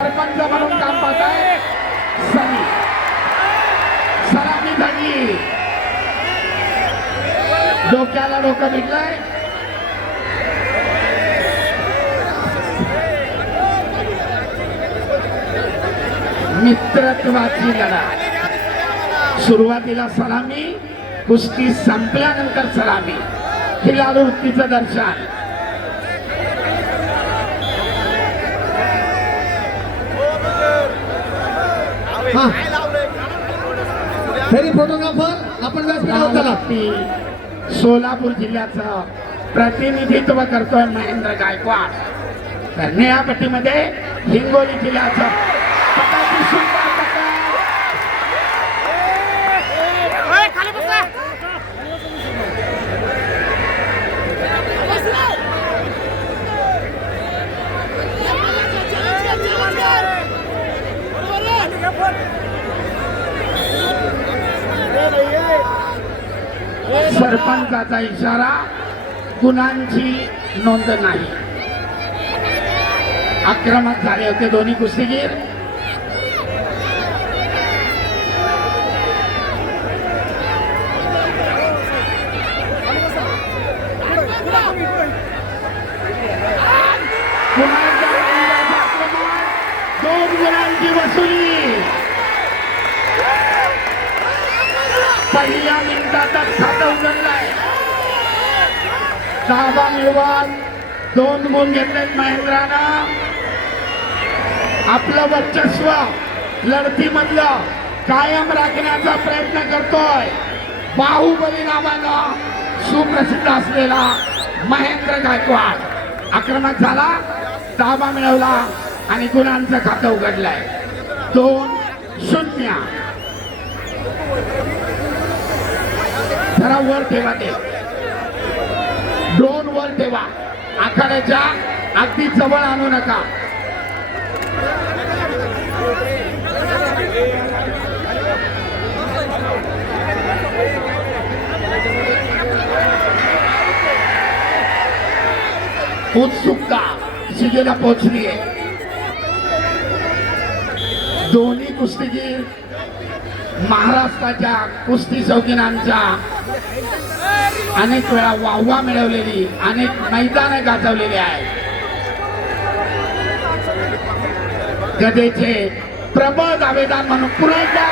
सरपंच म्हणून काम पाहत आहे सनी सलामी धरली डोक्याला डोकं भिडलंय मित्रत्वाची लढा सुरुवातीला सलामी कुस्ती संपल्यानंतर सलामी खिलाडू वृत्तीचं दर्शन तरी फोटोग्राफर आपण व्यासपीठावर सोलापूर जिल्ह्याचं प्रतिनिधित्व करतोय महेंद्र गायकवाड. तर निळ्या पट्टीमध्ये हिंगोली जिल्ह्याचं पटाची सुंदर पकड. सरपंचाचा इशारा गुणांची नोंद नाही. आक्रमक झाले होते दोन्ही कुस्तीगीर. दोन गुणांची वसुली पहिल्या मिनिटातच खातं उघडलंय. धावा मिळवत 2 गुण घेतलेत महेंद्रानं. आपलं वर्चस्व लढतीमधलं कायम राखण्याचा प्रयत्न करतोय बाहुबली नावानं सुप्रसिद्ध असलेला महेंद्र गायकवाड. आक्रमक झाला, धावा मिळवला आणि गुणांचं खातं उघडलंय. 2-0. जरा वर ठेवा, ते ड्रोन वर ठेवा, आखाड्याच्या अगदी जवळ आणू नका. उत्सुकता शिगेला पोहोचली आहे. दोन्ही कुस्तीगीर महाराष्ट्राच्या कुस्ती शौकीनांच्या अनेक वेळा वाहवा मिळवलेली, अनेक मैदानं गाजवलेली आहेत. गदेचे प्रबळ दावेदार म्हणून पुन्हा एकदा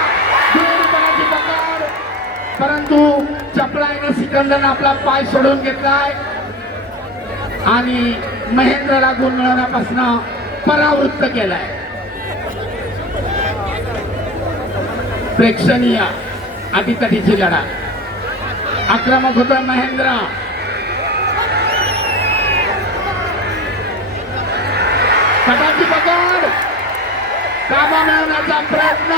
दूरपणाची पकड, परंतु चपळाईने सिकंदरनं आपला पाय सोडून घेतलाय आणि महेंद्रला गुण मिळवण्यापासून परावृत्त केलाय. प्रेक्षणीय अटीतटीची लढा. आक्रमक होतोय महेंद्र. पटाची पकड, काबा मिळवण्याचा प्रयत्न,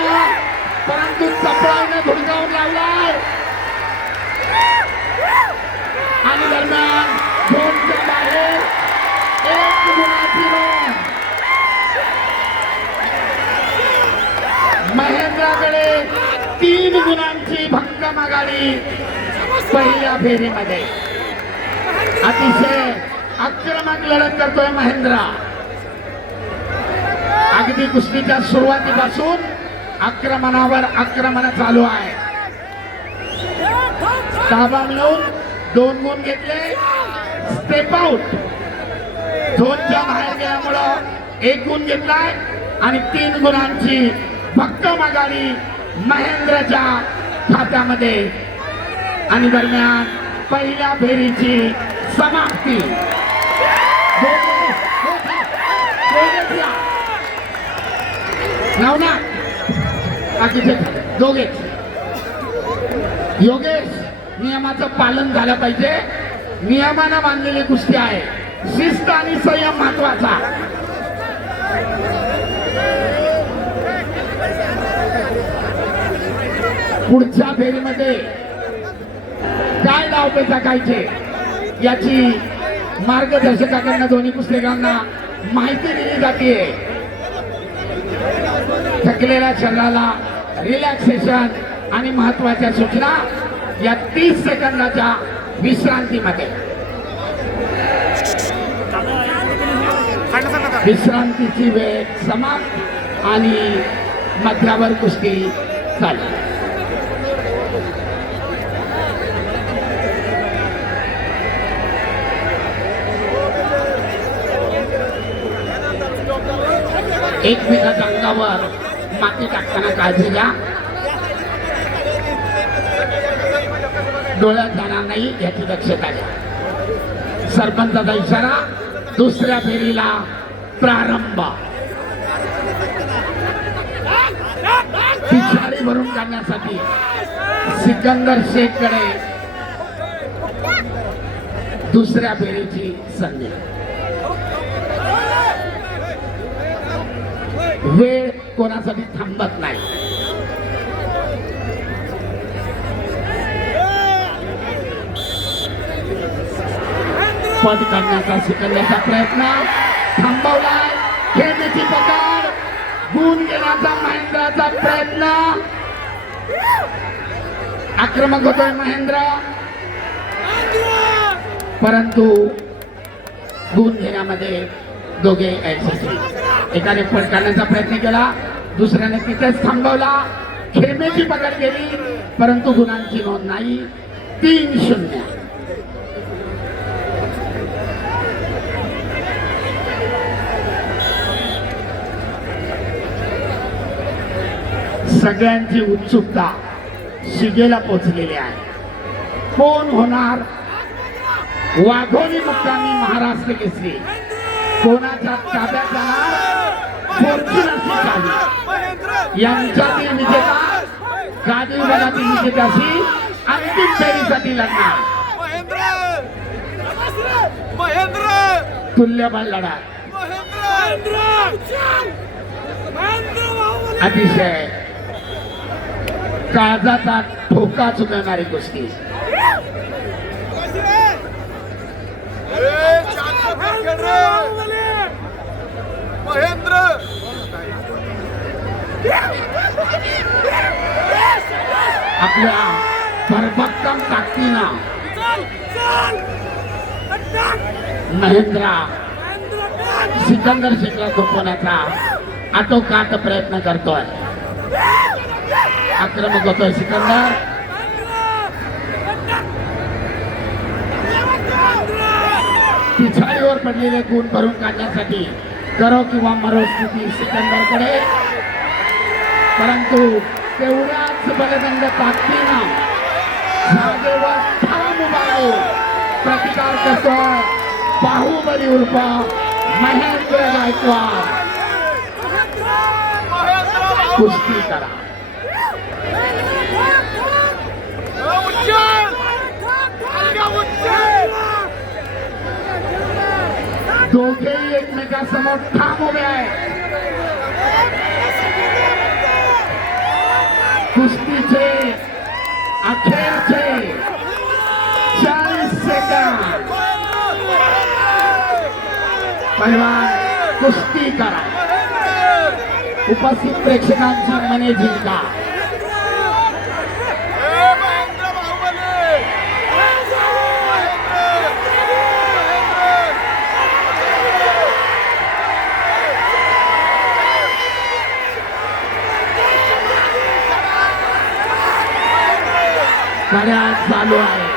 परंतु चपळाईने धुडकावून लावलाय आणि दरम्यान 2च्या बाहेर 1 गुणाची नोंद. महेंद्राकडे 3 गुणांची भक्कम आघाडी पहिल्या फेरीमध्ये. अतिशय आक्रमक लढत करतोय महेंद्र. अगदी कुस्तीच्या सुरुवातीपासून आक्रमणावर आक्रमण चालू आहे. ताबा मिळवून 2 गुण घेतले. स्टेप आउट झोनच्या बाहेर गेल्यामुळं 1 गुण घेतलाय आणि 3 गुणांची भक्कम आघाडी महेंद्रच्या खात्यामध्ये. आणि दरम्यान पहिल्या फेरीची समाप्ती. दोघेच योगेश, नियमाचं पालन झालं पाहिजे. नियमानं बांधलेली कुस्ती आहे. शिस्त आणि संयम महत्वाचा. पुढच्या फेरीमध्ये काय डाव टाकायचे याची मार्गदर्शकाकडनं दोन्ही कुस्तीगीरांना माहिती दिली जाते. थकलेल्या शरीराला रिलॅक्सेशन आणि महत्वाच्या सूचना या 30 सेकंदाच्या विश्रांतीमध्ये. विश्रांतीची वेळ समाप्त आणि मध्यावर कुस्ती चालू. एकमेकाच्या अंगावर माती टाकताना काळजी घ्या. डोळ्यात जाणार नाही याची दक्षता घ्या. सरपंचाचा इशारा. दुसऱ्या फेरीला प्रारंभ. पिछाडी भरून काढण्यासाठी सिकंदर शेखकडे दुसऱ्या फेरीची संधी. वेळ कोणासाठी थांबत नाही. पद काढण्याचा सिकंदरचा प्रयत्न थांबवलाय. खेळण्याची पकड. गुण घेण्याचा महेंद्राचा प्रयत्न. आक्रमक होतोय महेंद्र, परंतु गुण घेण्यामध्ये दोघे यशस्वी. एकाने पद काढण्याचा प्रयत्न केला, दुसऱ्याने तिथेच थांबवला. खेळण्याची पकड केली, परंतु गुणांची नोंद नाही. 3-0. सगळ्यांची उत्सुकता शिगेला पोचलेली आहे. कोण होणार वाघोली मुक्कामी महाराष्ट्र केसरी? कोणाच्या ताब्यात जाणार फॉर्च्युनरची चावी? यांच्यातील विजेता गादी विभागातील विजेत्याशी अंतिम फेरीसाठी लढणार. तुल्यबळ लढा. अतिशय काळजाचा ठोका चुकवणारी कुस्ती. आपल्या भरभक्कम ताकदीनं महेंद्रा सिकंदर शेखला झोपवण्याचा आटोकाट प्रयत्न करतोय. आक्रमक होतोय सिकंदर. पिछाडीवर पडलेले गुण भरून काढण्यासाठी करो किंवा मरो स्थिती सिकंदरकडे, परंतु तेवढ्याच बलदंड ताकदीनं जागेवर ठाम उभा राहून प्रतिकार करतोय बाहुबली उर्फ महेंद्र गायकवाड. कुस्ती करा. दोघेही एकमेकांसमोर ठाम उभे आहेत. कुस्तीचे अखेरचे 40 सेकंद. पहिलवान कुस्ती करा. उपस्थित प्रेक्षकांची मने जिंका. गाड्या चालू आहे.